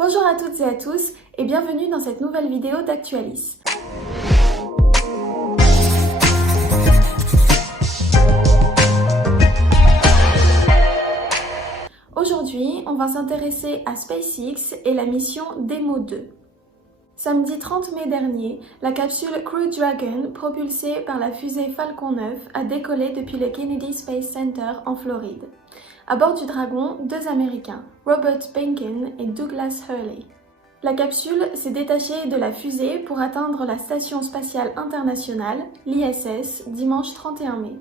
Bonjour à toutes et à tous et bienvenue dans cette nouvelle vidéo d'Actualis. Aujourd'hui, on va s'intéresser à SpaceX et la mission Demo 2. Samedi 30 mai dernier, la capsule Crew Dragon, propulsée par la fusée Falcon 9, a décollé depuis le Kennedy Space Center en Floride. À bord du Dragon, deux Américains, Robert Behnken et Douglas Hurley. La capsule s'est détachée de la fusée pour atteindre la Station spatiale internationale, l'ISS, dimanche 31 mai.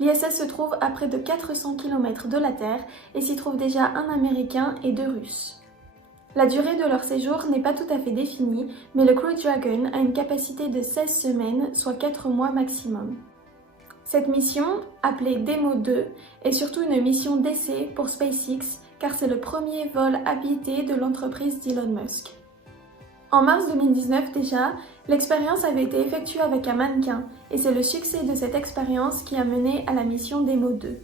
L'ISS se trouve à près de 400 km de la Terre et s'y trouve déjà un Américain et deux Russes. La durée de leur séjour n'est pas tout à fait définie, mais le Crew Dragon a une capacité de 16 semaines, soit 4 mois maximum. Cette mission, appelée Demo 2, est surtout une mission d'essai pour SpaceX, car c'est le premier vol habité de l'entreprise d'Elon Musk. En mars 2019 déjà, l'expérience avait été effectuée avec un mannequin, et c'est le succès de cette expérience qui a mené à la mission Demo 2.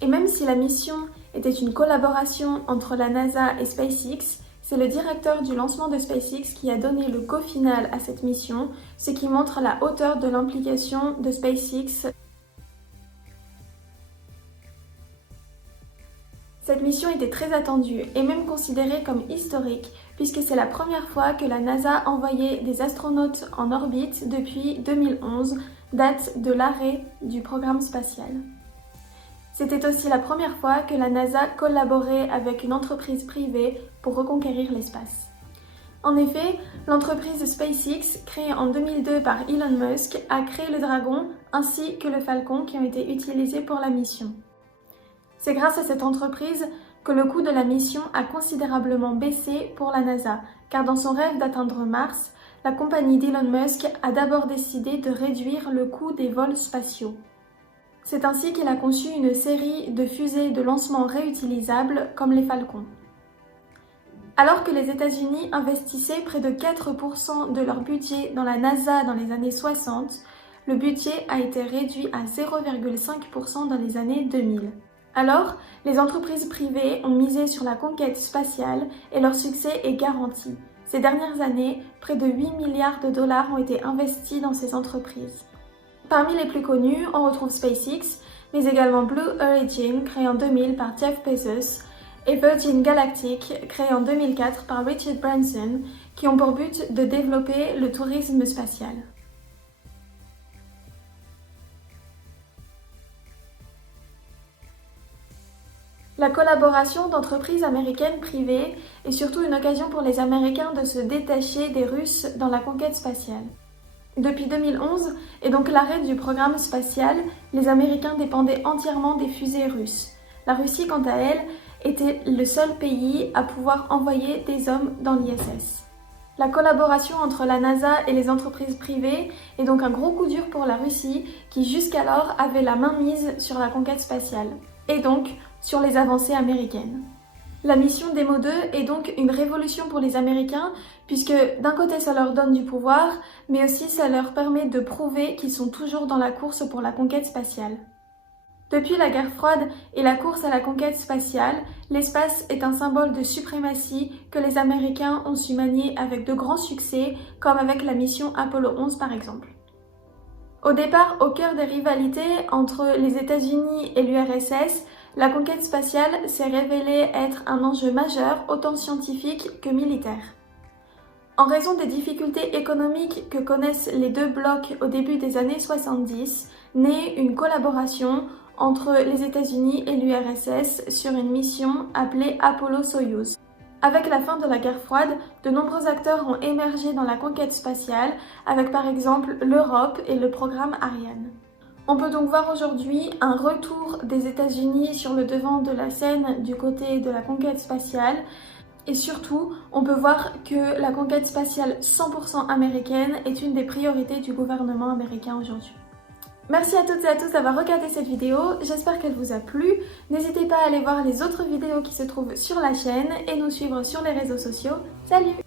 Et même si la mission était une collaboration entre la NASA et SpaceX, c'est le directeur du lancement de SpaceX qui a donné le go final à cette mission, ce qui montre la hauteur de l'implication de SpaceX. Cette mission était très attendue et même considérée comme historique, puisque c'est la première fois que la NASA envoyait des astronautes en orbite depuis 2011, date de l'arrêt du programme spatial. C'était aussi la première fois que la NASA collaborait avec une entreprise privée pour reconquérir l'espace. En effet, l'entreprise SpaceX, créée en 2002 par Elon Musk, a créé le Dragon ainsi que le Falcon qui ont été utilisés pour la mission. C'est grâce à cette entreprise que le coût de la mission a considérablement baissé pour la NASA, car dans son rêve d'atteindre Mars, la compagnie d'Elon Musk a d'abord décidé de réduire le coût des vols spatiaux. C'est ainsi qu'il a conçu une série de fusées de lancement réutilisables comme les Falcons. Alors que les États-Unis investissaient près de 4% de leur budget dans la NASA dans les années 60, le budget a été réduit à 0,5% dans les années 2000. Alors, les entreprises privées ont misé sur la conquête spatiale et leur succès est garanti. Ces dernières années, près de 8 milliards de dollars ont été investis dans ces entreprises. Parmi les plus connus, on retrouve SpaceX, mais également Blue Origin, créé en 2000 par Jeff Bezos, et Virgin Galactic, créé en 2004 par Richard Branson, qui ont pour but de développer le tourisme spatial. La collaboration d'entreprises américaines privées est surtout une occasion pour les Américains de se détacher des Russes dans la conquête spatiale. Depuis 2011, et donc l'arrêt du programme spatial, les Américains dépendaient entièrement des fusées russes. La Russie, quant à elle, était le seul pays à pouvoir envoyer des hommes dans l'ISS. La collaboration entre la NASA et les entreprises privées est donc un gros coup dur pour la Russie, qui jusqu'alors avait la main mise sur la conquête spatiale, et donc sur les avancées américaines. La mission Demo 2 est donc une révolution pour les Américains, puisque d'un côté ça leur donne du pouvoir, mais aussi ça leur permet de prouver qu'ils sont toujours dans la course pour la conquête spatiale. Depuis la guerre froide et la course à la conquête spatiale, l'espace est un symbole de suprématie que les Américains ont su manier avec de grands succès, comme avec la mission Apollo 11 par exemple. Au départ, au cœur des rivalités entre les États-Unis et l'URSS, la conquête spatiale s'est révélée être un enjeu majeur, autant scientifique que militaire. En raison des difficultés économiques que connaissent les deux blocs au début des années 70, naît une collaboration entre les États-Unis et l'URSS sur une mission appelée Apollo-Soyouz. Avec la fin de la guerre froide, de nombreux acteurs ont émergé dans la conquête spatiale, avec par exemple l'Europe et le programme Ariane. On peut donc voir aujourd'hui un retour des États-Unis sur le devant de la scène du côté de la conquête spatiale, et surtout, on peut voir que la conquête spatiale 100% américaine est une des priorités du gouvernement américain aujourd'hui. Merci à toutes et à tous d'avoir regardé cette vidéo, j'espère qu'elle vous a plu. N'hésitez pas à aller voir les autres vidéos qui se trouvent sur la chaîne et nous suivre sur les réseaux sociaux. Salut!